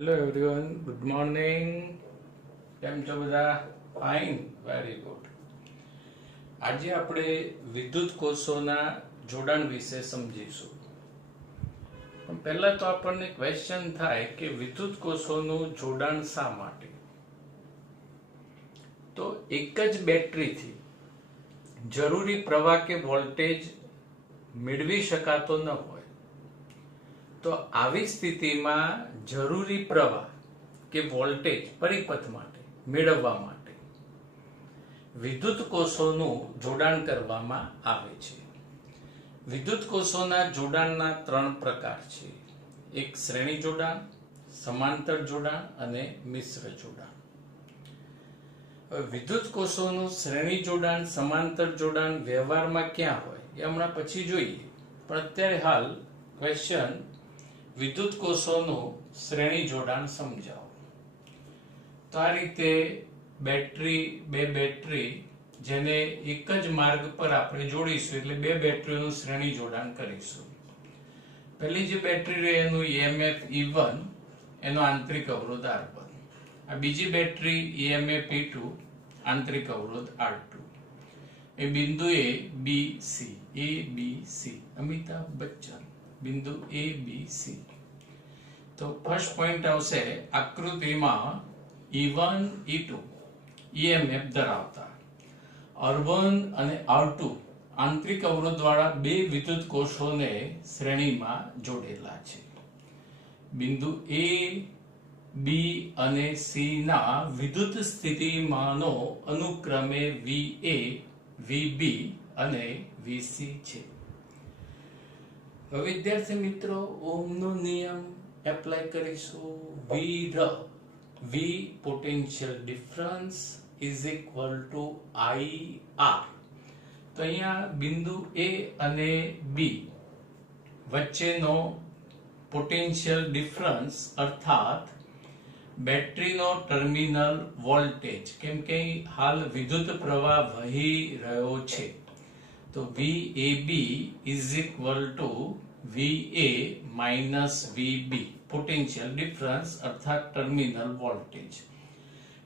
Hello everyone, good morning. કેમ છો બધા? Fine, very good. આજે આપણે વિદ્યુત કોષોના જોડાણ વિશે સમજીશું. પણ પહેલા તો આપણને ક્વેશ્ચન થાય કે વિદ્યુત કોષોનું જોડાણ શા માટે? તો એક જ બેટરીથી જરૂરી પ્રવાહ કે વોલ્ટેજ મેળવી શકાતો ન હોય, તો આવી સ્થિતિમાં જરૂરી પ્રવાહ કે વોલ્ટેજ પરિપથ માટે મેળવવા માટે વિદ્યુત કોષોનું જોડાણ કરવામાં આવે છે. વિદ્યુત કોષોના જોડાણના 3 પ્રકાર છે. એક શ્રેણી જોડાણ, સમાંતર જોડાણ અને મિશ્ર જોડાણ. વિદ્યુત કોષોનું શ્રેણી જોડાણ, સમાંતર જોડાણ વ્યવહારમાં ક્યાં હોય એ હમણાં પછી જોઈએ, પણ અત્યારે હાલ ક્વેશ્ચન વિદ્યુત કોષોનું શ્રેણી જોડાણ સમજાવો. તો આ રીતે બે બેટરી જેને એક જ માર્ગ પર આપણે જોડીશું, એટલે 2 બેટરીઓનું શ્રેણી જોડાણ કરીશું. પહેલી જે બેટરી રહે એનું EMF E1, એનો આંતરિક અવરોધ R1. આ બીજી બેટરી EMF E2, આંતરિક અવરોધ R2. એ બિંદુએ BC, ABC, અમિતાભ બચ્ચન, બિંદુ ABC. તો ફર્સ્ટ પોઈન્ટ આવશે આકૃતિમાં E1, E2 EMF ધરાવતા R1 અને R2 આંતરિક અવરોધ વાળા 2 વિદ્યુત કોષોને શ્રેણીમાં જોડેલા છે. બિંદુ A, B અને C ના વિદ્યુત સ્થિતિમાનો અનુક્રમે VA, VB અને VC છે. હવે વિદ્યાર્થી મિત્રો, ઓહમનો નિયમ એપ્લાય કરીશું. V potential difference is equal to IR. તો અહીંયા બિંદુ A અને B વચ્ચેનો પોટેન્શિયલ ડિફરન્સ અર્થાત બેટરીનો ટર્મિનલ વોલ્ટેજ, કેમ કે હાલ વિદ્યુત પ્રવાહ વહી રહ્યો છે, તો VAB is equal to VA minus VB, potential difference અર્થાત ટર્મિનલ વોલ્ટેજ.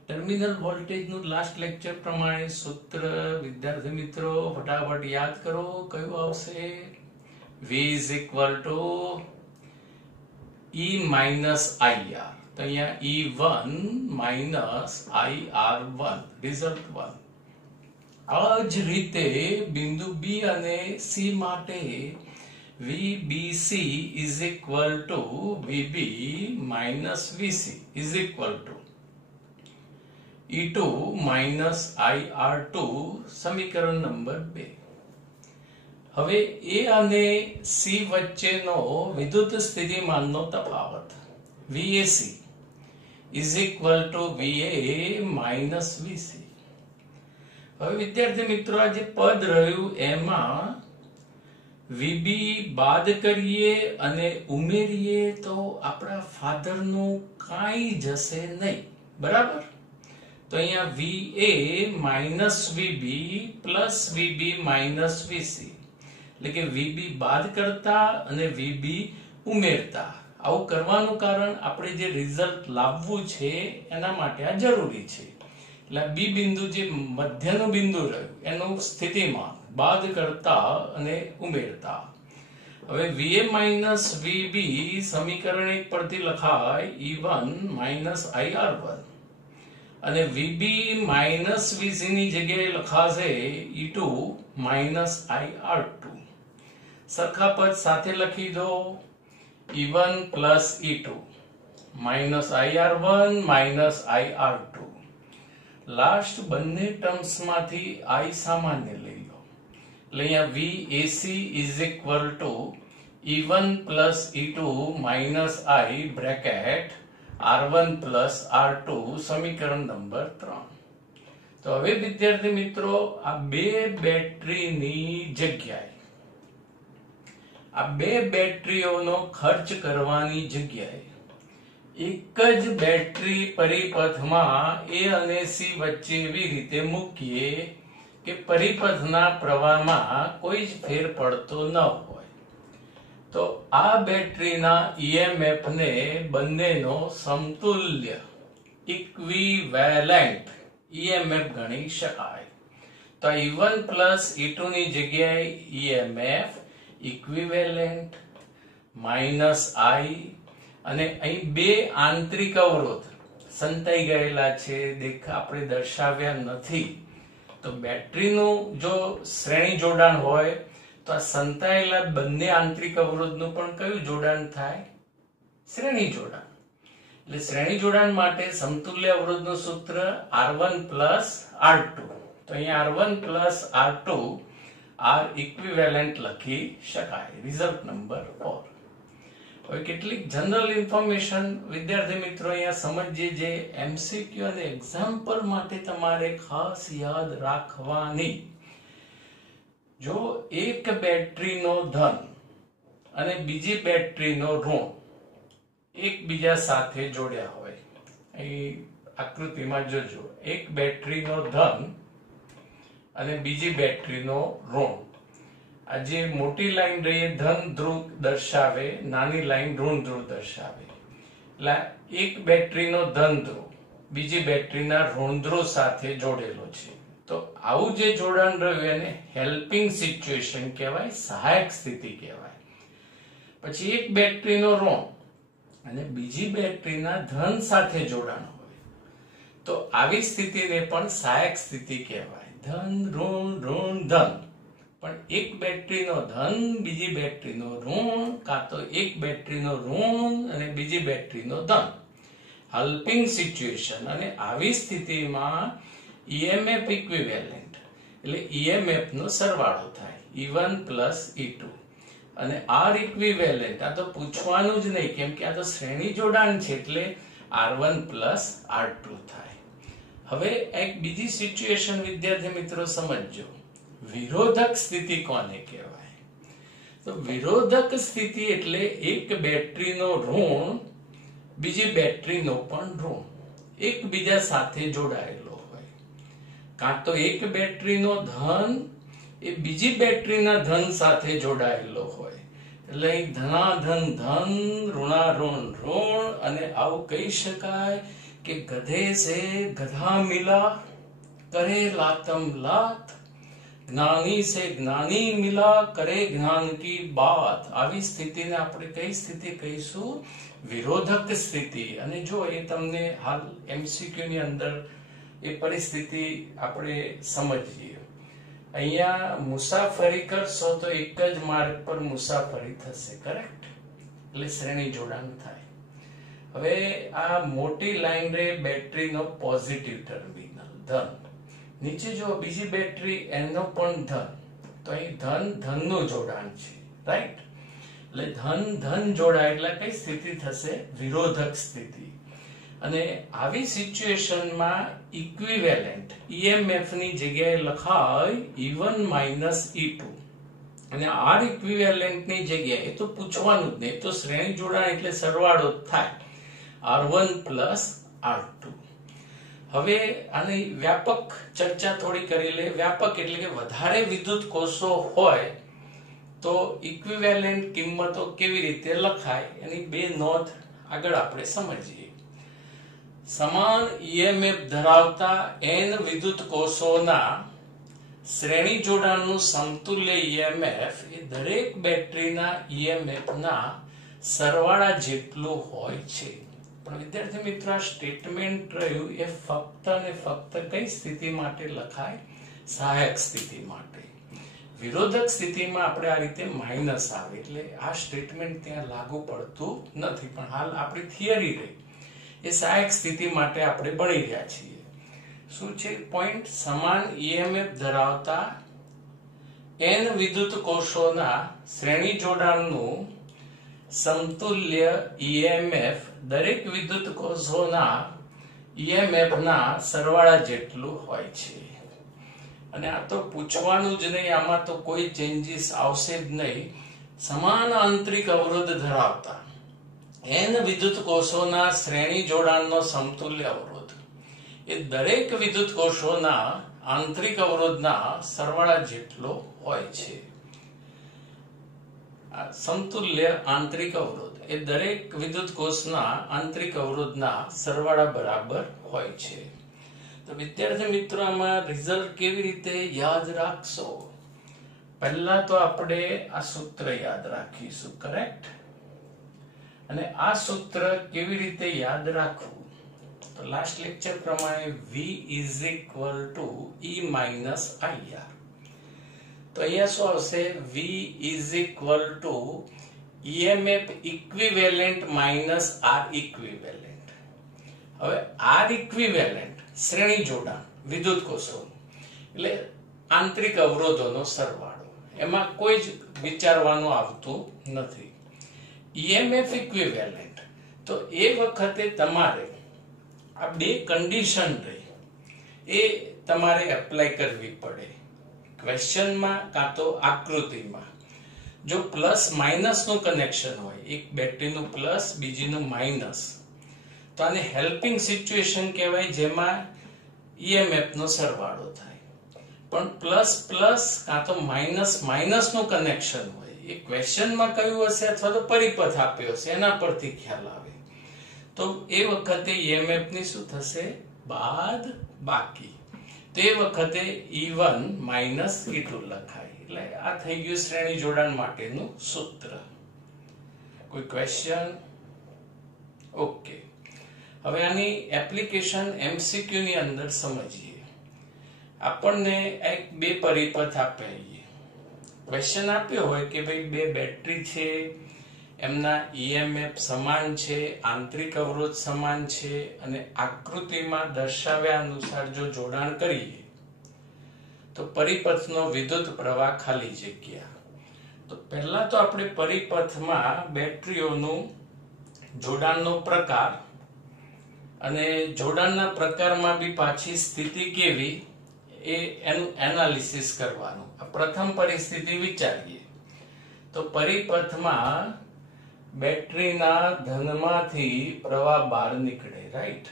ટર્મિનલ વોલ્ટેજ નું લાસ્ટ લેક્ચર પ્રમાણે સૂત્ર વિદ્યાર્થી મિત્રો ફટાફટ યાદ કરો. કયું આવશે? V is equal to E minus IR. તો અહીંયા E1 minus IR1, રિઝલ્ટ 1. આ જ રીતે બિંદુ B અને C માટે VBC is equal to VB minus VC is equal to E2 minus IR2, સમીકરણ નંબર 2. હવે A અને C વચ્ચેનો વિદ્યુત સ્થિતિમાનનો તફાવત VAC is equal to VA minus VC. હવે વિદ્યાર્થી મિત્રો, આ જે પદ રહ્યું એમાં VB બાદ કરીએ અને ઉમેરીએ તો આપણા ફાધરનું કાંઈ જશે નહીં, બરાબર? તો અહીંયા VA minus VB plus VB minus VC, એટલે કે VB બાદ કરતા અને VB ઉમેરતા. આવું કરવાનું કારણ આપણે જે રિઝલ્ટ લાવવું છે એના માટે આ જરૂરી છે. એટલે B બિંદુ જે મધ્યનું બિંદુ રહ્યું એનું સ્થિતિમાન બાદ કરતા અને ઉમેરતા. હવે VA minus VB સમીકરણ 1 પરથી લખાય E1 minus IR1 અને VB minus VC ની જગ્યાએ લખાશે E2 minus IR2. સરખા પદ સાથે લખી દો. E1 plus E2 minus IR1 minus IR2. Last બંને ટર્મ્સ માંથી I સામાન્ય લઈ લો, એટલે અહીંયા VAC is equal to E1 plus E2 minus I bracket R1 plus R2, સમીકરણ નંબર 3. તો હવે વિદ્યાર્થી મિત્રો, આ 2 બેટરીની જગ્યાએ આ 2 બેટરીઓનો ખર્ચ કરવાની જગ્યાએ એક જ બેટરી પરિપથમાં A અને C વચ્ચે એવી રીતે મૂકીએ કે પરિપથના પ્રવાહમાં કોઈ જ ફેર પડતો ન હોય. તો આ બેટરીના ઈએમએફ ને બંનેનો સમતુલ્ય ઇક્વિવેલેન્ટ ઈએમએફ ગણી શકાય. તો E1 પ્લસ E2 ની જગ્યાએ ઈએમએફ ઇક્વિવેલેન્ટ માઇનસ I અને અહીં બે આંતરિક અવરોધ સંતાઈ ગયેલા છે, આપણે દર્શાવ્યા નથી. તો બેટરીનું જો શ્રેણી જોડાણ હોય તો આ સંતાયેલા બંને આંતરિક અવરોધનું પણ કયું જોડાણ થાય? શ્રેણી જોડાણ. એટલે શ્રેણી જોડાણ માટે સમતુલ્ય અવરોધનું સૂત્ર R1 પ્લસ R2. તો અહીંયા R1 plus R2 R equivalent લખી શકાય. Result number 4. હવે કેટલીક જનરલ ઇન્ફોર્મેશન વિદ્યાર્થી મિત્રો અહીંયા સમજીએ, જે એમસીક્યુ અને એક્ઝામ્પલ માટે તમારે ખાસ યાદ રાખવાની. જો એક બેટરીનો ધન અને બીજી બેટરીનો ઋણ એકબીજા સાથે જોડ્યા હોય, અહીં આકૃતિમાં જોજો, એક બેટરીનો ધન અને બીજી બેટરીનો ઋણ. આ જે મોટી લાઈન રહી ધન ધ્રુવ દર્શાવે, નાની લાઈન ઋણ ધ્રુવ દર્શાવે. એટલે એક બેટરીનો ધન ધ્રુવ બીજી બેટરીના ઋણ ધ્રુવ સાથે જોડેલો છે. તો આવું જે જોડાણ રહ્યું એને હેલ્પિંગ સિચ્યુએશન કહેવાય, સહાયક સ્થિતિ કહેવાય. પછી એક બેટરીનો ઋણ અને બીજી બેટરીના ધન સાથે જોડાણ હોય તો આવી સ્થિતિને પણ સહાયક સ્થિતિ કહેવાય. ધન ઋણ ઋણ ધન. પણ એક બેટરીનો ધન બીજી બેટરીનો ઋણ, કાં તો એક બેટરીનો ઋણ અને બીજી બેટરીનો ધન, હેલ્પિંગ સિચ્યુએશન. અને આવી સ્થિતિમાં ઈએમએફ ઇક્વિવેલેન્ટ એટલે ઈએમએફ નો સરવાળો થાય, E1 પ્લસ E2. અને R ઇક્વિવેલેન્ટ આ તો પૂછવાનું જ નહીં, કેમ કે આ તો શ્રેણી જોડાણ છે, એટલે R1 પ્લસ R2 થાય. હવે એક બીજી સિચ્યુએશન વિદ્યાર્થી મિત્રો સમજજો. વિરોધક સ્થિતિ કોને કહેવાય? તો વિરોધક સ્થિતિ એટલે એક બેટરીનો ઋણ બીજી બેટરીનો પણ ઋણ એકબીજા સાથે જોડાયેલો હોય. કાં તો એક બેટરીનો ધન એ બીજી બેટરીના ધન સાથે જોડાયેલો હોય, એટલે ધનાધન ધન ઋણાઋણ ઋણ. અને આવું કહી શકાય કે ગધે સે ગધા મિલા કરે લાતમ લાત, જ્ઞાની સે જ્ઞાની મિલા કરે જ્ઞાન કી બાત. આવી સ્થિતિને આપણે કઈ સ્થિતિ કહીશું? વિરોધક સ્થિતિ. અને જો એ તમને હાલ એમસીક્યુ ની અંદર એ પરિસ્થિતિ આપણે સમજીએ. અહીંયા મુસાફરી કરશો તો એક જ માર્ગ પર મુસાફરી થશે, કરેક્ટ? એટલે શ્રેણી જોડાણ થાય. હવે આ મોટી લાઈન રે બેટરીનો પોઝિટિવ ટર્મિનલ ધન, નીચે જો બીજી બેટરી એનો પણ ધન, તો અહીં ધન ધનનું જોડાણ છે, રાઈટ? એટલે ધન ધન જોડાય એટલે કઈ સ્થિતિ થશે? વિરોધક સ્થિતિ. અને આવી સિચ્યુએશનમાં ઇક્વિવેલેન્ટ ઈએમએફ ની જગ્યાએ લખાય E1 માઇનસ E2. અને R ઇક્વિવેલેન્ટ ની જગ્યાએ તો પૂછવાનું જ નહીં, તો શ્રેણી જોડાણ એટલે સરવાળો જ થાય, R1 પ્લસ R2. હવે આની વ્યાપક ચર્ચા થોડી કરી લે. વ્યાપક એટલે કે વધારે વિદ્યુત કોષો હોય તો ઇક્વિવેલેન્ટ કિંમતો કેવી રીતે લખાય એની બે નોંધ આગળ આપણે સમજીએ. સમાન ઈએમએફ ધરાવતા n વિદ્યુત કોષોના શ્રેણી જોડાણનું સમતુલ્ય ઈએમએફ એ દરેક બેટરીના ઈએમએફ ના સરવાળા જેટલું હોય છે. પણ વિદ્યાર્થી મિત્રો આ સ્ટેટમેન્ટ રહ્યું એ ફક્ત અને ફક્ત કઈ સ્થિતિ માટે લખાય? સહાયક સ્થિતિ માટે. વિરોધક સ્થિતિમાં આપણે આ રીતે માઇનસ આવે એટલે આ સ્ટેટમેન્ટ ત્યાં લાગુ પડતું નથી. પણ હાલ આપણી થિયરી રહી એ સહાયક સ્થિતિ માટે આપણે ભણી રહ્યા છીએ. શું છે પોઈન્ટ? સમાન ઈએમએફ ધરાવતા n વિદ્યુત કોષોના શ્રેણી જોડાણનું સમતુલ્ય ઈએમએફ દરેક વિદ્યુત કોષોના ઈએમએફ ના સરવાળા જેટલું હોય છે. અને આ તો પૂછવાનું જ નહીં, આમાં તો કોઈ ચેન્જીસ આવશે જ નહીં. સમાન આંતરિક અવરોધ ધરાવતા n વિદ્યુત કોષોના શ્રેણી જોડાણનો સમતુલ્ય અવરોધ એ દરેક વિદ્યુત કોષોના આંતરિક અવરોધના સરવાળા જેટલો હોય છે. સમતુલ્ય આંતરિક અવરોધ એ દરેક વિદ્યુત કોષના આંતરિક અવરોધના સરવાળા બરાબર હોય છે. તો વિદ્યાર્થી મિત્રો આમાં રિઝલ્ટ કેવી રીતે યાદ રાખશો? પહેલા તો આપણે આ સૂત્ર યાદ રાખીશું, કરેક્ટ? અને આ સૂત્ર કેવી રીતે યાદ રાખવું? તો લાસ્ટ લેક્ચર પ્રમાણે V is equal to E minus IR. તો અહીંયા શું આવશે? V is equal to EMF equivalent minus R equivalent. હવે R equivalent શ્રેણી જોડાણ વિદ્યુત કોષોનું એટલે આંતરિક અવરોધોનો સરવાળો, એમાં કોઈ જ વિચારવાનું આવતું નથી. EMF equivalent તો એ વખતે તમારે આ બે કન્ડિશન રહી એ તમારે એપ્લાય કરવી પડે ક્વેશ્ચનમાં કાં તો આકૃતિમાં. જો પ્લસ માઇનસ નું કનેક્શન હોય, એક બેટરીનું પ્લસ બીજીનું માઇનસ, તો આને હેલ્પિંગ સિચ્યુએશન કહેવાય, જેમાં EMF નો સરવાળો થાય. પણ પ્લસ પ્લસ કાં તો માઇનસ માઇનસ નું કનેક્શન હોય, એ ક્વેશ્ચનમાં કયું હશે અથવા તો પરિપથ આપ્યો હશે એના પરથી ખ્યાલ આવે, તો એ વખતે EMF ની શું થશે? બાદ બાકી. તો એ વખતે E1 માઇનસ E2 લખાય. એટલે આ થઈ ગયું શ્રેણી જોડાણ માટેનું સૂત્ર. કોઈ ક્વેશ્ચન? ઓકે, હવે આની એપ્લિકેશન MCQ ની અંદર સમજીએ. આપણને એક બે પરિપથ આપે, ક્વેશ્ચન આપ્યો હોય કે ભાઈ બે બેટરી છે, એમના EMF સમાન છે, આંતરિક અવરોધ સમાન છે, અને આકૃતિમાં દર્શાવ્યા અનુસાર જો જોડાણ કરીએ તો પરિપથનો વિદ્યુત પ્રવાહ ખાલી જગ્યા. તો પહેલા તો આપણે પરિપથમાં બેટરીઓનું જોડાણનો પ્રકાર અને જોડાણના પ્રકારમાં બી પાછી સ્થિતિ કેવી એનું એનાલિસિસ કરવાનું. પ્રથમ પરિસ્થિતિ વિચારીએ તો પરિપથમાં બેટરીના ધનમાંથી પ્રવાહ બહાર નીકળે, રાઈટ?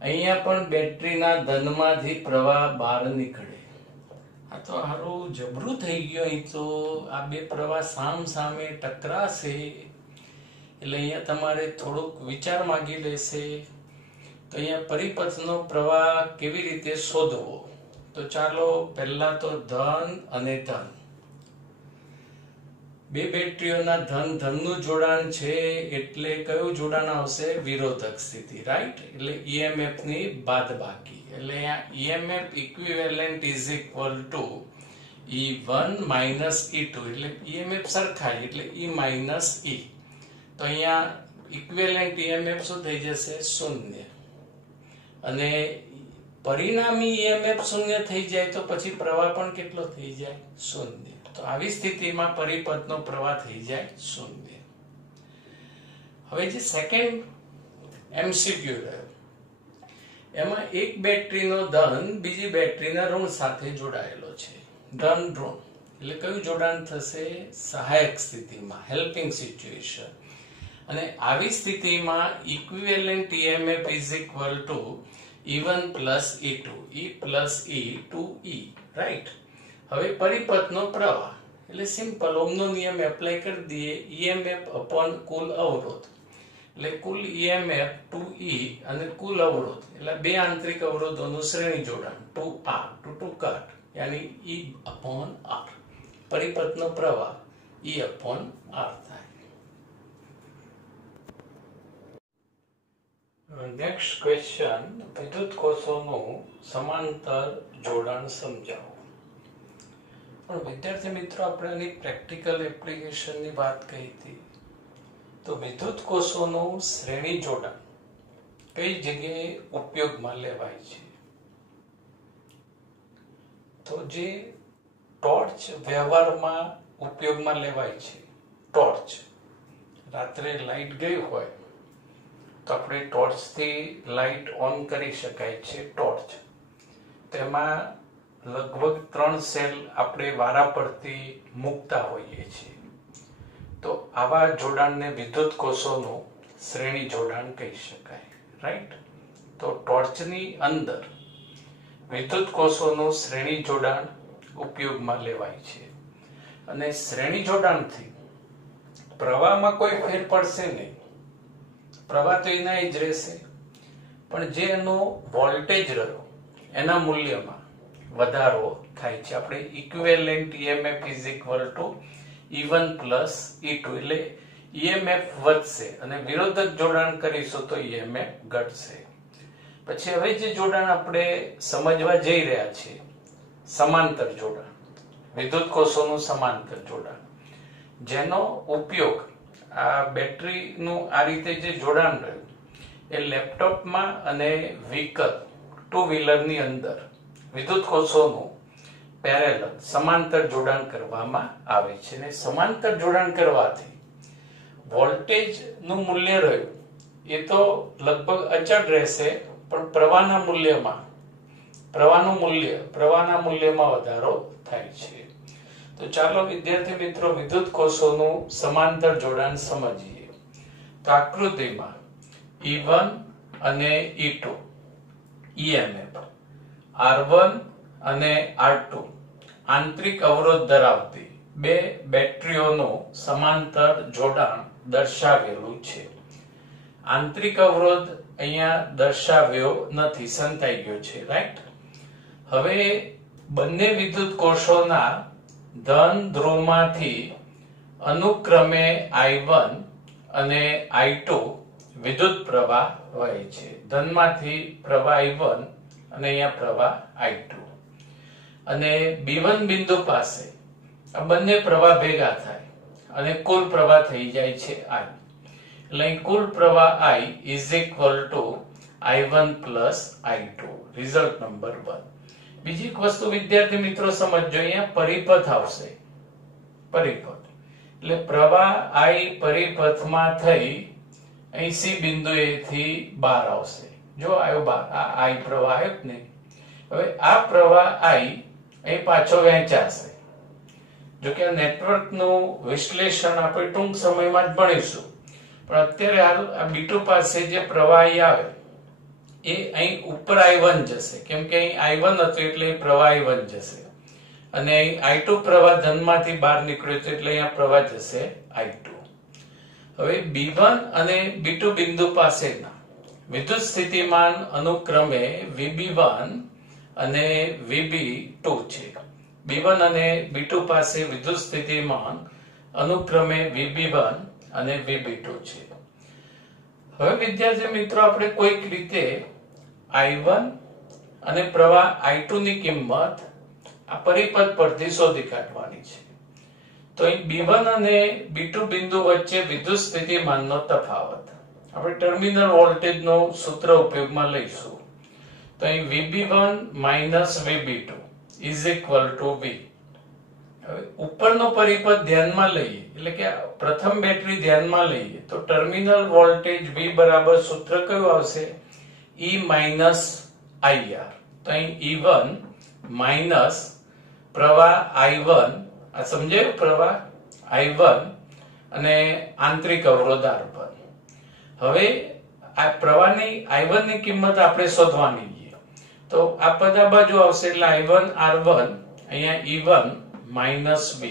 અહીંયા પણ બેટરીના ધનમાંથી પ્રવાહ બહાર નીકળે. આ તો હારું જબરું થઈ ગયું. અહીં તો આ બે પ્રવાહ સામ સામે ટકરાશે એટલે અહીંયા તમારે થોડુંક વિચાર માંગી લેશે. તો અહીંયા પરિપથનો પ્રવાહ કેવી રીતે શોધવો? તો ચાલો પહેલા તો ધન અને ધન, બે બેટરીઓના ધન ધનનું જોડાણ છે એટલે કયું જોડાણ આવશે? વિરોધક સ્થિતિ, રાઈટ? એટલે EMF ની બાદબાકી. એટલે અહીંયા EMF equivalent is equal to E1 minus E2. એટલે EMF સરખાય એટલે E minus E. તો અહીંયા equivalent EMF શું થઈ જશે? શૂન્ય. અને પરિણામી EMF શૂન્ય થઈ જાય તો પછી પ્રવાહ પણ કેટલો થઈ જાય? શૂન્ય. તો આવી સ્થિતિમાં પરિપથનો પ્રવાહ થઈ જાય શૂન્ય. હવે જે સેકન્ડ MCQ રહ્યો એમાં એક બેટરીનો ધન બીજી બેટરીના ઋણ સાથે જોડાયેલો છે. ધન ઋણ એટલે કયું જોડાણ થશે? સહાયક સ્થિતિમાં, હેલ્પિંગ સિચ્યુએશન. અને આવી સ્થિતિમાં equivalent EMF is equal to E1 plus E2, E plus E 2E, right? હવે પરિપથનો પ્રવાહ એટલે સિમ્પલ ઓહમનો નિયમ એપ્લાય કરી દઈએ. EMF અપોન કુલ અવરોધ એટલે કુલ EMF 2E અને કુલ અવરોધ એટલે બે આંતરિક અવરોધોનું શ્રેણી જોડાણ 2R ટુ કટ યાની E અપોન R. પરિપથનો પ્રવાહ E અપોન R થાય. નેક્સ્ટ ક્વેશ્ચન, વિદ્યુત કોષોનું સમાંતર જોડાણ સમજાવો. પણ વિદ્યાર્થી મિત્રો આપણે આની પ્રેક્ટિકલ એપ્લિકેશનની વાત કહી હતી. તો વિદ્યુત કોષોનું શ્રેણી જોડાણ કઈ જગ્યાએ ઉપયોગમાં લેવાય છે? તો જે ટોર્ચ વ્યવહારમાં ઉપયોગમાં લેવાય છે. ટોર્ચ રાત્રે લાઈટ ગઈ હોય તો આપણે ટોર્ચથી લાઈટ ઓન કરી શકાય છે. ટોર્ચ તેમાં લગભગ 3 સેલ આપણે વારા પરથી મૂકતા હોઈએ છીએ. તો આવા જોડાણને વિદ્યુત કોષોનું શ્રેણી જોડાણ કહી શકાય, રાઈટ? તો ટોર્ચની અંદર વિદ્યુત કોષોનું શ્રેણી જોડાણ ઉપયોગમાં લેવાય છે. અને શ્રેણી જોડાણથી પ્રવાહમાં કોઈ ફેર પડશે નહીં, પ્રવાહ તો એના જ રહેશે, પણ જે એનો વોલ્ટેજ રહ્યો એના મૂલ્યમાં વધારો થાય છે. આપણે equivalent EMF is equal to E1 plus E2, એટલે EMF વધશે અને વિરોધક જોડાણ કરીશું તો EMF ઘટશે. પછી હવે જે જોડાણ આપણે સમજવા જઈ રહ્યા છીએ, સમાંતર જોડાણ, વિદ્યુત કોષોનું સમાંતર જોડાણ, જેનો ઉપયોગ આ બેટરીનું આ રીતે જે જોડાણ રહ્યું એ લેપટોપમાં અને વ્હીકલ ટુ વ્હીલરની અંદર વિદ્યુત કોષોનું પેરેલલ સમાંતર જોડાણ કરવામાં આવે છે. અને સમાંતર જોડાણ કરવાથી વોલ્ટેજ નું મૂલ્ય રહ્યું એ તો લગભગ અચળ રહેશે, પણ પ્રવાહના મૂલ્યમાં વધારો થાય છે. તો ચાલો વિદ્યાર્થી મિત્રો વિદ્યુત કોષોનું સમાંતર જોડાણ સમજીએ. તો આકૃતિમાં E1 અને E2 EMF, R1 અને R2 આંતરિક અવરોધ ધરાવતી બે બેટરીઓનું સમાંતર જોડાણ દર્શાવેલું છે. આંતરિક અવરોધ અહીંયા દર્શાવ્યો નથી, સંતાઈ ગયો છે, રાઈટ. હવે બંને વિદ્યુત કોષોના ધન ધ્રુવમાંથી અનુક્રમે I1 અને I2 વિદ્યુત પ્રવાહ વહે છે. ધનમાંથી પ્રવાહ I1 અને અહીંયા પ્રવાહ I2, અને B1 બિંદુ પાસે આ બંને પ્રવાહ ભેગા થાય અને કુલ પ્રવાહ થઈ જાય છે I. એટલે કુલ પ્રવાહ I is equal to I1 plus I2, result number 1. બીજી એક વસ્તુ વિદ્યાર્થી મિત્રો સમજજો, અહીંયા પરિપથ આવશે, પરિપથ એટલે પ્રવાહ I પરિપથમાં થઈ અહીં C બિંદુએથી બહાર આવશે. જો આવ્યો બહાર, આ I પ્રવાહ આવ્યો ને. હવે આ પ્રવાહ I અહીં પાછો વહેંચાશે. જો કે આ નેટવર્કનું વિશ્લેષણ આપણે ટૂંક સમયમાં જ ભણીશું, પણ અત્યારે હાલ આ B2 પાસે જે પ્રવાહ આવે એ અહીં ઉપર I1 જશે, કેમ કે અહીં I1 હતું એટલે પ્રવાહ I1 જશે, અને અહીં I2 પ્રવાહ ધનમાંથી બહાર નીકળ્યો છે એટલે અહીંયા પ્રવાહ જશે I2. હવે B1 અને B2 બિંદુ પાસેના વિદ્યુત સ્થિતિમાન અનુક્રમે VB1 અને VB2 છે. B1 અને B2 પાસે વિદ્યુત સ્થિતિમાન અનુક્રમે VB1 અને VB2 છે. હવે વિદ્યાર્થી મિત્રો આપણે કોઈક રીતે I1 અને પ્રવાહ I2 ની કિંમત આ પરિપથ પરથી શોધી કાઢવાની છે. તો અહીં B1 અને B2 બિંદુ વચ્ચે વિદ્યુત સ્થિતિમાનનો તફાવત આપણે ટર્મિનલ વોલ્ટેજનું સૂત્ર ઉપયોગમાં લઈશું. તો અહીં VB1 minus VB2 is equal to V. હવે ઉપરનો પરિપથ ધ્યાનમાં લઈએ, એટલે કે પ્રથમ બેટરી ધ્યાનમાં લઈએ તો ટર્મિનલ વોલ્ટેજ V બરાબર સૂત્ર કયું આવશે? E minus IR. તો અહીં E1 minus પ્રવાહ I1, આ સમજાયું, પ્રવાહ I1 અને આંતરિક અવરોધ R1. હવે આ પ્રવાહની I1 ની કિંમત આપણે શોધવાની છે, તો આ પદ આ બાજુ આવશે એટલે I1 R1, અહીંયા E1 minus V,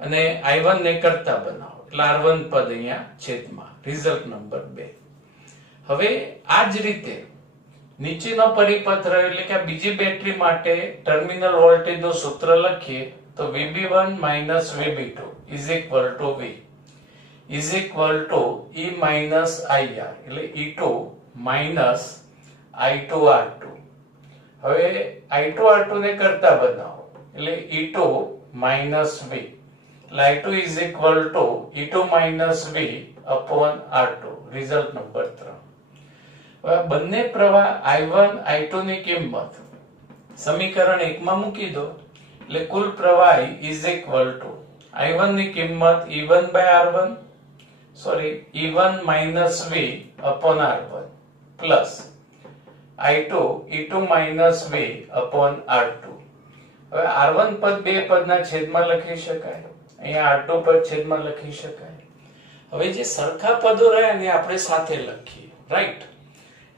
અને I1 ને કરતા બનાવો એટલે R1 પદ અહીંયા છેદમાં, રિઝલ્ટ નંબર 2. હવે આ જ રીતે નીચેનો પરિપથ રહ્યો, એટલે કે બીજી બેટરી માટે ટર્મિનલ વોલ્ટેજનું સૂત્ર લખીએ તો VB1 minus VB2 is equal to V is equal to E minus IR, એટલે E2 minus I2 R2. હવે I2 R2 ને કરતા બનાવો એટલે E2 minus V, એટલે I2 is equal to E2 minus V upon R2, result number 3. હવે બંને પ્રવાહ I1 I2 ની કિંમત સમીકરણ 1 માં મૂકી દો એટલે કુલ પ્રવાહ is equal to I1 ની કિંમત E1 minus V upon R1 plus I2 E2 minus V upon R2. હવે R1 પદ બે પદના છેદમાં લખી શકાય, અહીંયા R2 પદ છેદમાં લખી શકાય. હવે જે સરખા પદો રહ્યા ને આપણે સાથે લખીએ, રાઈટ.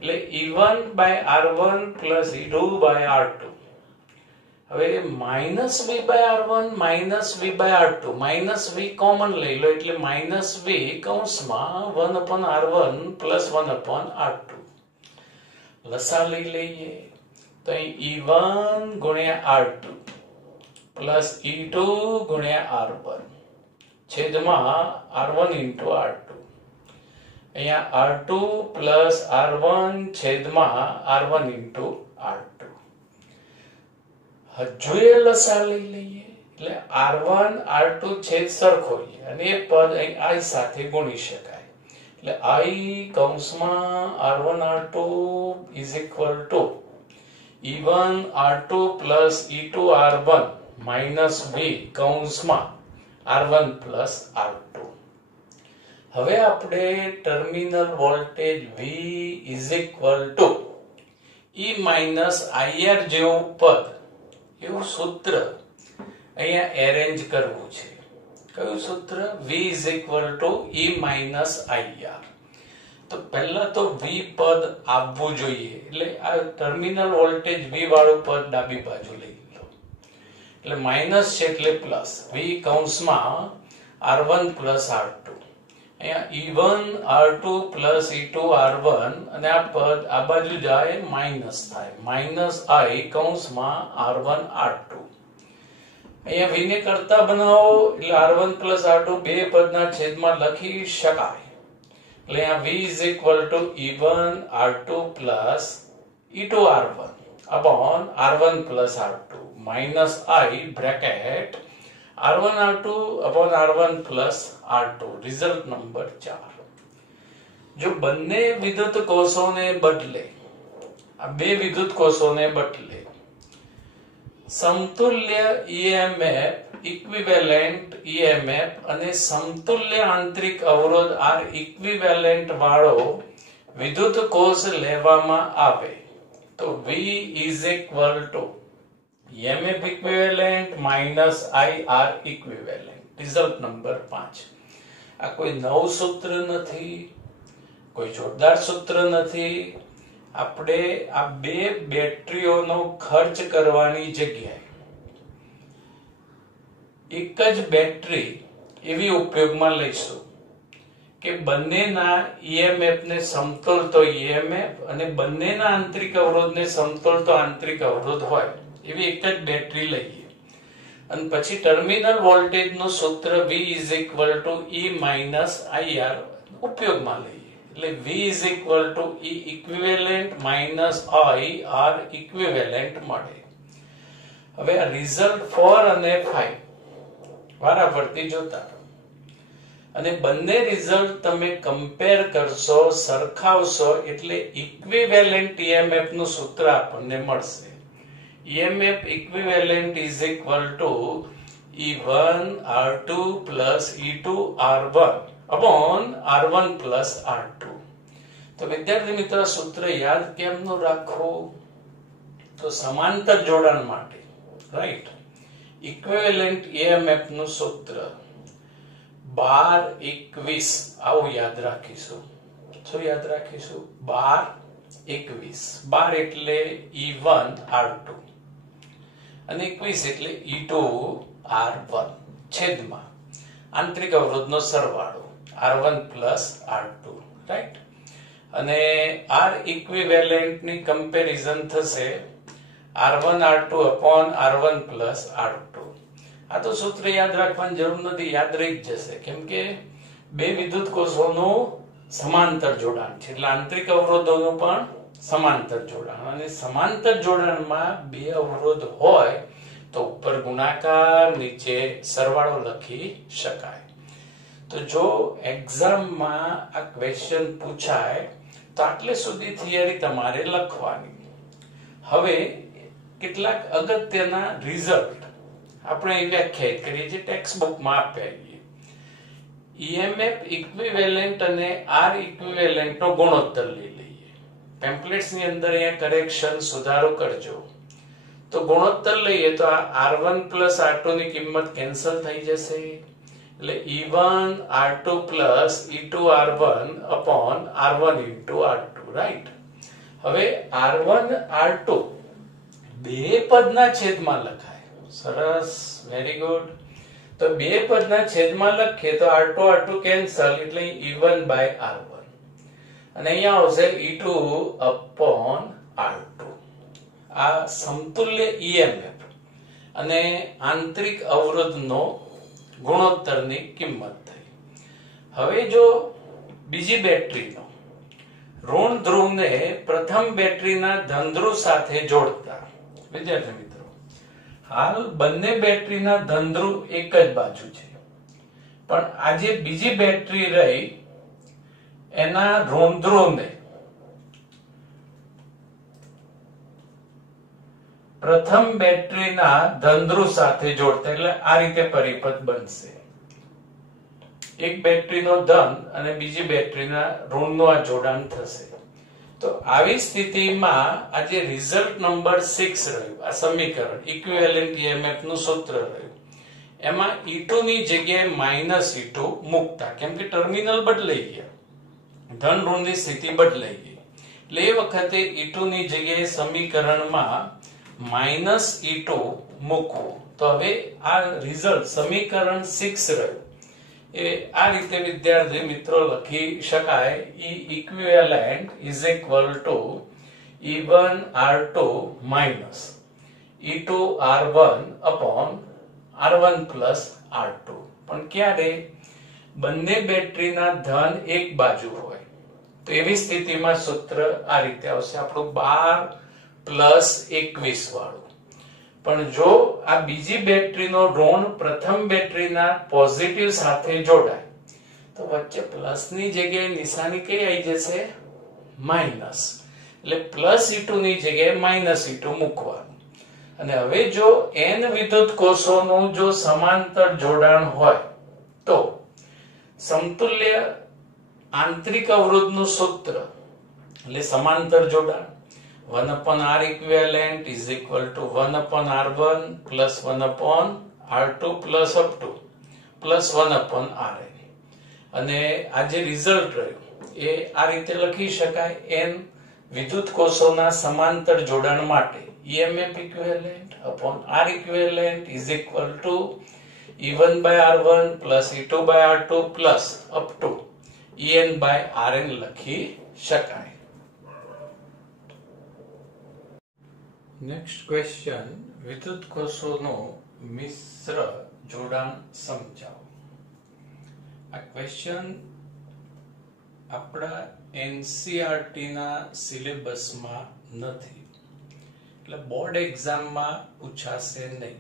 એટલે E1 by R1 plus E2 by R2. હવે minus V by R1 minus V by R2 minus V common લઈ લો એટલે માઇનસ વી કૌંસમાં 1/R1 પ્લસ 1/R2 લસા લઈ લઈએ તો અહીં E1 ગુણ્યા R2 પ્લસ E2 ગુણ્યા R1 છેદમાં R1 ઇન્ટુ R2 અહીંયા R2 પ્લસ R1 છેદમાં R1 ઇન્ટુ R2 હજુ એ લસા લઈ લઈએ એટલે R1 R2 છેદ સરખો અને એ પદ અહીં I સાથે ગુણી શકાય એટલે I કૌંસમાં R1 R2 is equal to E1 R2 plus E2 R1 minus V કૌંસમાં R1 plus R2 હવે આપણે terminal voltage V is equal to E minus IR જેવું પદ એવું સૂત્ર અહીંયા એરેન્જ કરવું છે કયું સૂત્ર V is equal to E minus IR તો પહેલા તો V પદ આવવું જોઈએ એટલે આ ટર્મિનલ વોલ્ટેજ V વાળું પદ ડાબી બાજુ લઈ લો એટલે માઈનસ છે એટલે પ્લસ V કૌંસમાં R1 plus R2 અહીંયા E1 R2 plus E2 R1 અને આ પદ આ બાજુ જાય માઈનસ થાય માઈનસ I કૌંસમાં R1 R2 અહીંયા V ને કરતા બનાવો એટલે R1 plus R2 બે પદના છેદમાં લખી શકાય એટલે અહીંયા V is equal to E1 R2 plus E2 R1 upon R1 plus R2 minus I bracket R1 R2 upon R1 plus R2 result number 4 જો બંને વિદ્યુત કોષોને બદલે આ બે વિદ્યુત કોષોને બદલે સમતુલ્ય EMF ઇક્વિવેલેન્ટ EMF અને સમતુલ્ય આંતરિક અવરોધ R ઇક્વિવેલેન્ટ વાળો વિદ્યુત કોષ લેવામાં આવે તો V is equal to EMF equivalent minus IR equivalent result number 5 આ કોઈ નવું સૂત્ર નથી કોઈ જોરદાર સૂત્ર નથી આપણે આ બે બેટરીઓનો ખર્ચ કરવાની જગ્યાએ એક જ બેટરી એવી ઉપયોગમાં લઈશું કે બંનેના EMF ને સમતોલતો EMF અને બંનેના આંતરિક અવરોધને સમતોલતો આંતરિક અવરોધ હોય એવી એક જ બેટરી લઈએ અને પછી ટર્મિનલ વોલ્ટેજનું સૂત્ર V is equal to E minus IR ઉપયોગમાં લઈએ એટલે V is equal to E equivalent minus IR equivalent મળે હવે આ રિઝલ્ટ 4 અને 5 વારાફરતી જોતા અને બંને રિઝલ્ટ તમે કમ્પેર કરશો સરખાવશો એટલે ઇક્વિવેલેન્ટ EMF નું સૂત્ર આપણને મળશે EMF equivalent is equal to E1 R2 plus E2 R1 upon R1 plus R2 તો વિદ્યાર્થી મિત્રો સૂત્ર યાદ કેમનું રાખવું તો સમાંતર જોડાણ માટે રાઈટ ઇક્વિવેલેન્ટ EMF નું સૂત્ર 12-21 આવું યાદ રાખીશું શું યાદ રાખીશું 12-21 12 એટલે E1 R2 અને 21 એટલે E2 R1 છેદમાં આંતરિક અવરોધનો સરવાળો R1 plus R2 રાઈટ અને R ઇક્વિવેલેન્ટ ની કમ્પેરિઝન થશે R1 R2 upon R1 plus R2 આ તો સૂત્ર યાદ રાખવાની જરૂર નથી યાદ રહી જ જશે કેમ કે બે વિદ્યુત કોષોનું સમાંતર જોડાણ છે એટલે આંતરિક અવરોધોનું પણ સમાંતર જોડાણ અને સમાંતર જોડાણમાં બે અવરોધ હોય તો ઉપર ગુણાકાર નીચે સરવાળો લખી શકાય તો જો એક્ઝામમાં આ ક્વેશ્ચન પૂછાય તો આટલે સુધી થિયરી તમારે લખવાની હવે કેટલાક અગત્યના રિઝલ્ટ આપણે વ્યાખ્યાયિત કરીએ જે ટેક્સ્ટ બુકમાં આપ્યા EMF ઇક્વિવેલેન્ટ અને R ઇક્વિવેલેન્ટ નો ગુણોત્તર લઈ લઈએ પેમ્પલેટ્સ ની અંદર અહીંયા કરેક્શન સુધારો કરજો તો ગુણોત્તર લઈએ તો આ R1 plus R2 ની કિંમત કેન્સલ થઈ જશે એટલે E1 R2 plus E2 R1 upon R1 into R2 right હવે R1 R2 બે પદના છેદમાં લખાય. સરસ, વેરી ગુડ. તો બે પદના છેદમાં લખીએ તો r2 r2 કેન્સલ એટલે e1 by r1 અને અહીંયા આવશે e2 upon r2. આ સમતુલ્ય EMF અને આંતરિક અવરોધનો ગુણોત્તરની કિંમત થઈ. હવે જો બીજી બેટરીનો ઋણ ધ્રુવને પ્રથમ બેટરીના ધન ધ્રુવ સાથે જોડતા, વિદ્યાર્થી મિત્રો, હાલ બંને બેટરીના ધન ધ્રુવ એક જ બાજુ છે, પણ આજે બીજી બેટરી રહી એના ઋણ ધ્રુવને પ્રથમ બેટરીના ધન ધ્રુવ સાથે જોડતા, એટલે આ રીતે પરિપથ બનશે. એક બેટરીનો ધન અને બીજી બેટરીના ઋણનું આ જોડાણ થશે. તો આવી સ્થિતિમાં આ જે રિઝલ્ટ નંબર 6 રહ્યું, આ સમીકરણ ઇક્વિવેલન્ટ EMF નું સૂત્ર રહ્યું, એમાં E2 ની જગ્યાએ -E2 મૂકતા, કેમ કે ટર્મિનલ બદલાઈ ગયા, ધન ઋણની સ્થિતિ બદલાઈ ગઈ, એટલે એ વખતે E2 ની જગ્યાએ સમીકરણમાં -E2 મૂકવું. તો હવે આ રિઝલ્ટ સમીકરણ 6 રહ્યું. એ આ રીતે વિદ્યાર્થી મિત્રો લખી શકાય. E equivalent is equal to E1 R2 minus E2 R1 upon R1 plus R2. પણ ક્યારે બંને બેટરીના ધન એક બાજુ હોય તો એવી સ્થિતિમાં સૂત્ર આ રીતે આવશે, આપણું 12 + 21 વાળું. પણ જો આ બીજી બેટરીનો ઋણ પ્રથમ બેટરીના પોઝિટિવ સાથે જોડાય તો વચ્ચે પ્લસ ની જગ્યાએ નિશાની કઈ આવી જશે? માઈનસ. એટલે +E2 ની જગ્યાએ -E2 મૂકવાનું. અને હવે જો n વિદ્યુત કોષોનું જો સમાંતર જોડાણ હોય તો સમતુલ્ય આંતરિક અવરોધનું સૂત્ર એટલે સમાંતર જોડાણ 1/R equivalent is equal to 1/R1 plus 1/R2 plus up to plus 1/Rn. અને આ જે રિઝલ્ટ રહ્યું એ આ રીતે લખી શકાય. n વિદ્યુત કોષોના સમાંતર જોડાણ માટે EMF equivalent upon R equivalent is equal to E1 by R1 plus E2 by R2 plus up to En by Rn લખી શકાય. નેક્સ્ટ ક્વેશ્ચન, વિદ્યુત કોષોનો મિશ્ર જોડાણ સમજાવો. આ ક્વેશ્ચન આપણા NCERT ના સિલેબસમાં નથી, એટલે બોર્ડ એક્ઝામમાં પૂછાશે નહીં,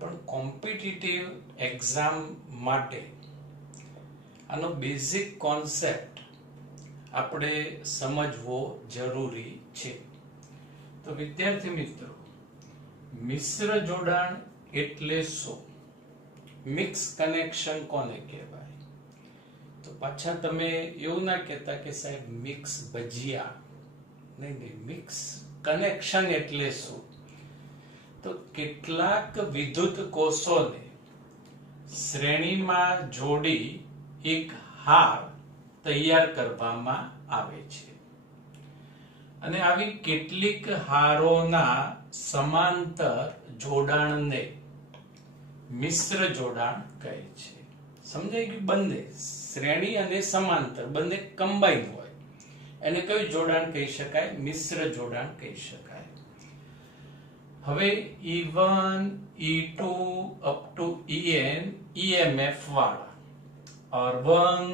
પણ કોમ્પિટિટિવ એક્ઝામ માટે આનો બેઝિક કોન્સેપ્ટ આપણે સમજવો જરૂરી છે. તો વિદ્યાર્થી મિત્રો, મિશ્ર જોડાણ એટલે શું? મિક્સ કનેક્શન કોને કહેવાય? તો પાછા તમે એવું ના કહેતા કે સાહેબ મિક્સ ભજીયા, નહીં, મિક્સ કનેક્શન એટલે શું? તો કેટલાક વિદ્યુત કોષોને શ્રેણીમાં જોડી એક હાર તૈયાર કરવામાં આવે છે, અને આવી કેટલીક હારોના સમાંતર જોડાણને મિશ્ર જોડાણ કહે છે. સમજાઈ ગયું? બંને શ્રેણી અને સમાંતર બંને કમ્બાઈન હોય એને કયું જોડાણ કહી શકાય? મિશ્ર જોડાણ કહી શકાય. હવે E1 E2 up to En EMF વાળા R1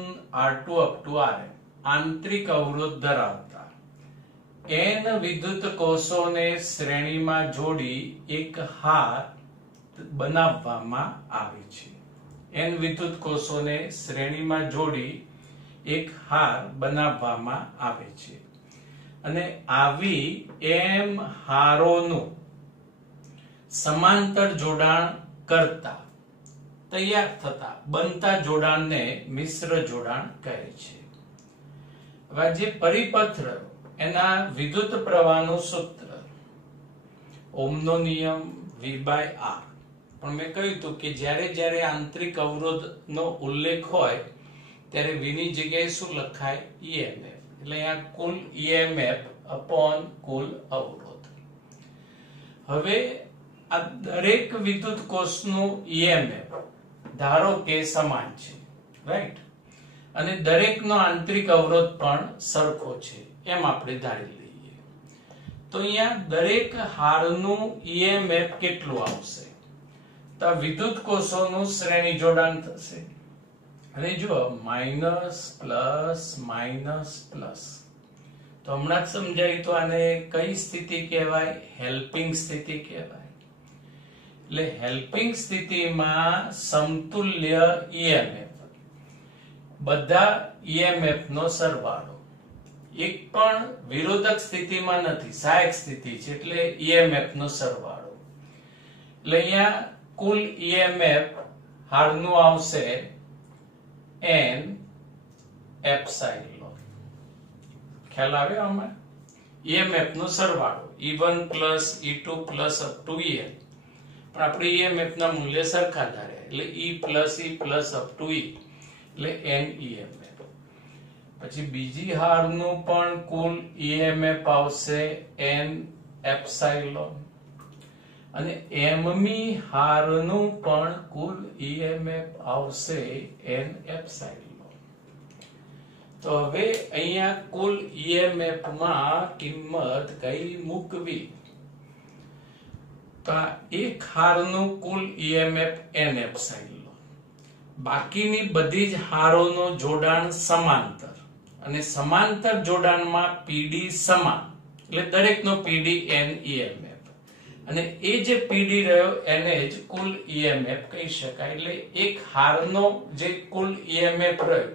R2 up to Rn આંતરિક અવરોધ ધરાવતા n વિદ્યુત કોષોને શ્રેણીમાં જોડી એક હાર બનાવવામાં આવે છે. n વિદ્યુત કોષોને શ્રેણીમાં જોડી એક હાર બનાવવામાં આવે છે, અને આવી m હારોનું સમાંતર જોડાણ કરતા તૈયાર થતા બનતા જોડાણને મિશ્ર જોડાણ કહે છે. હવે જે પરિપથ રહ્યો એના વિદ્યુત પ્રવાહનું સૂત્ર ઓહમનો નિયમ V/R. પણ મેં કહ્યું હતું કે જ્યારે આંતરિક અવરોધનો ઉલ્લેખ હોય ત્યારે V ની જગ્યાએ શું લખાય? EMF. એટલે અહીંયા કુલ EMF અપોન કુલ અવરોધ. હવે આ દરેક વિદ્યુત કોષનું EMF ધારો કે સમાન છે, રાઈટ, અને દરેકનો આંતરિક અવરોધ પણ સરખો છે એમ આપણે ધારી લઈએ. તો અહીંયા દરેક હારનું EMF કેટલું આવશે? તો વિદ્યુત કોષોનું શ્રેણી જોડાણ થશે અને જો માઇનસ પ્લસ માઇનસ પ્લસ, તો હમણાં જ સમજાય તો આને કઈ સ્થિતિ કહેવાય? હેલ્પિંગ સ્થિતિ કહેવાય. એટલે હેલ્પિંગ સ્થિતિમાં સમતુલ્ય EMF, બધા EMF નો સરવાળો, એક પણ વિરોધક સ્થિતિમાં નથી, સહાયક સ્થિતિ છે એટલે EMF નો સરવાળો. એટલે અહીંયા કુલ EMF હારનું આવશે n એપ્સાઇલોન. ખ્યાલ આવ્યો આમાં? EMF નો સરવાળો E1 plus E2 plus up to EN, પણ આપણે EMF ના મૂલ્ય સરખા ધાર્યા એટલે E plus E plus up to E એટલે n EMF. પછી બીજી હારનું પણ કુલ EMF આવશે n એપ્સાઇલોન અને mમી હારનું પણ કુલ EMF આવશે n એપ્સાઇલોન. તો હવે અહીંયા કુલ EMF માં કિંમત કઈ મૂકવી? તો એક હારનું કુલ EMF n એપ્સાઇલોન, બાકીની બધી જ હારોનો જોડાણ સમાંતર અને સમાંતર જોડાણમાં PD સમાન એટલે દરેકનો PD n EMF, અને એ જે PD રહ્યો એને જ કુલ EMF કહી શકાય. એટલે એક હારનો જે કુલ EMF રહ્યો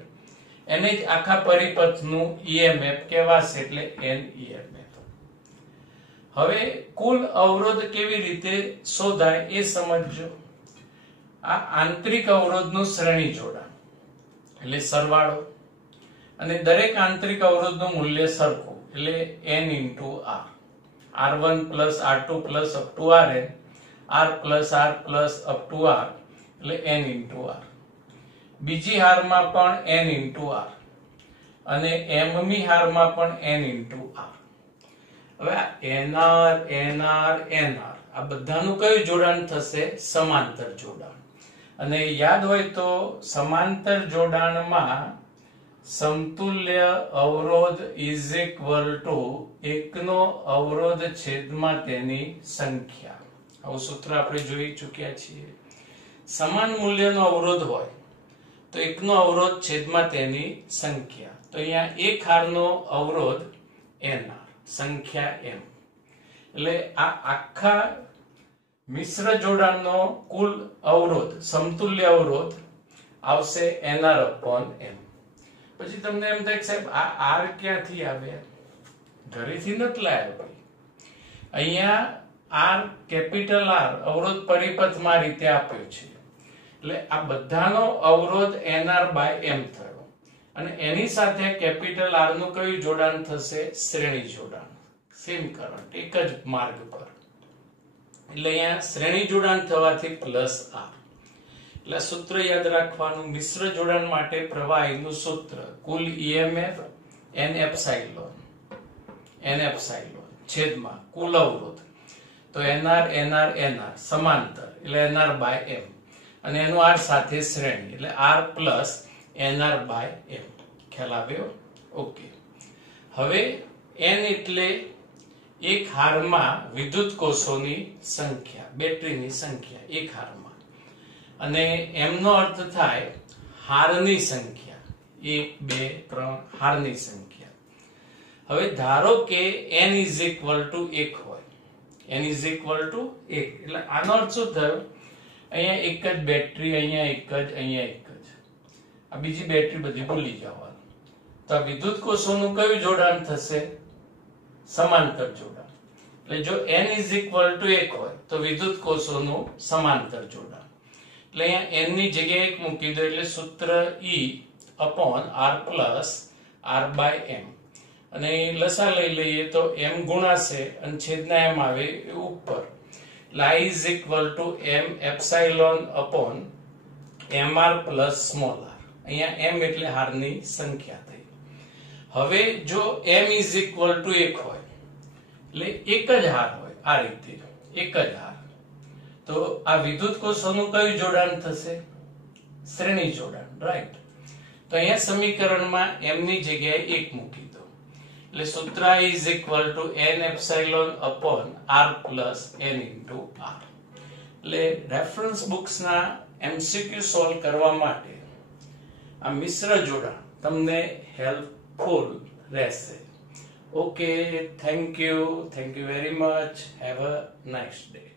એને જ આખા પરિપથનું EMF કહેવાશે એટલે n EMF. હવે કુલ અવરોધ કેવી રીતે શોધાય એ સમજજો. આ આંતરિક અવરોધનું શ્રેણી જોડાણ એટલે સરવાળો, અને દરેક આંતરિક અવરોધનું મૂલ્ય સરખું એટલે n into r, r1 plus r2 plus up to rn, r plus up to r એટલે n into r. બીજી હારમાં પણ n into r અને mમી હારમાં પણ n into r. હવે આ nr nr nr આ બધાનું કયું જોડાણ થશે? સમાંતર જોડાણ. અને યાદ હોય તો સમાંતર જોડાણમાં સમતુલ્ય અવરોધ is equal to એકનો અવરોધ છેદમાં તેની સંખ્યા. આવું સૂત્ર આપણે જોઈ ચૂક્યા છીએ. સમાન મૂલ્યનો અવરોધ હોય તો એકનો અવરોધ છેદમાં તેની સંખ્યા. તો અહીંયા એક હારનો અવરોધ nr, સંખ્યા m, એટલે આ આખા મિશ્ર જોડાણનો કુલ અવરોધ, સમતુલ્ય અવરોધ આવશે nr upon m. પછી તમને એમ થાય કે સાહેબ આ r ક્યાંથી આવ્યા? ઘરેથી નથી લાવ્યા ભાઈ. અહીંયા r કેપિટલ R અવરોધ પરિપથમાં રીતે આપ્યો છે એટલે આ બધાનો અવરોધ nr by m થયો, અને એની સાથે કેપિટલ R નું કયું જોડાણ થશે? શ્રેણી જોડાણ, સેમ કરંટ, એક જ માર્ગ પર. એટલે અહીંયા શ્રેણી જોડાણ થવાથી પ્લસ r. એટલે સૂત્ર યાદ રાખવાનું, મિશ્ર જોડાણ માટે પ્રવાહીનું સૂત્ર કુલ EMF n એપ્સાઇલોન છેદમાં કુલ અવરોધ, તો nr nr nr સમાંતર એટલે nr by m, અને એનું r સાથે શ્રેણી એટલે r plus nr by m. ખ્યાલ આવ્યો? ઓકે. હવે n એટલે એક હારમાં વિદ્યુત કોષોની સંખ્યા, બેટરીની સંખ્યા એક હારમાં, અને m નો અર્થ થાય હારની સંખ્યા, 1 2 3 હારની સંખ્યા. હવે ધારો કે n is equal to 1 હોય, n is equal to 1 એટલે આનો અર્થ શું થયો? અહીંયા એક જ બેટરી, અહીંયા એક જ, અહીંયા એક જ, આ બીજી બેટરી બધી ભૂલી જવાનું. તો આ વિદ્યુત કોષોનું કયું જોડાણ થશે? સમાંતર જોડાણ. એટલે જો n is equal to 1 હોય તો વિદ્યુત કોષોનું સમાંતર જોડાણ. એટલે અહીંયા n ની જગ્યાએ 1 મૂકી દો એટલે સૂત્ર E upon r plus r by m, અને લસા લઈ લઈએ તો m ગુણાશે અને છેદના m આવે ઉપર. I is equal to m epsilon upon mr plus small r. અહીંયા m એટલે હારની સંખ્યા થઈ. હવે જો m is equal to 1 હોય એટલે એક જ હાર હોય આ રીતે, એક જ હાર. તો આ વિદ્યુત કોષોનું કયું જોડાણ થશે? શ્રેણી જોડાણ, રાઈટ. તો અહીંયા સમીકરણમાં m ની જગ્યાએ 1 મૂકી દો. એટલે સૂત્ર is equal to n epsilon upon r plus n into r. એટલે રેફરન્સ બુક્સના MCQ સોલ્વ કરવા માટે આ મિશ્ર જોડાણ તમને હેલ્પફુલ રહેશે. Okay, thank you very much. Have a nice day.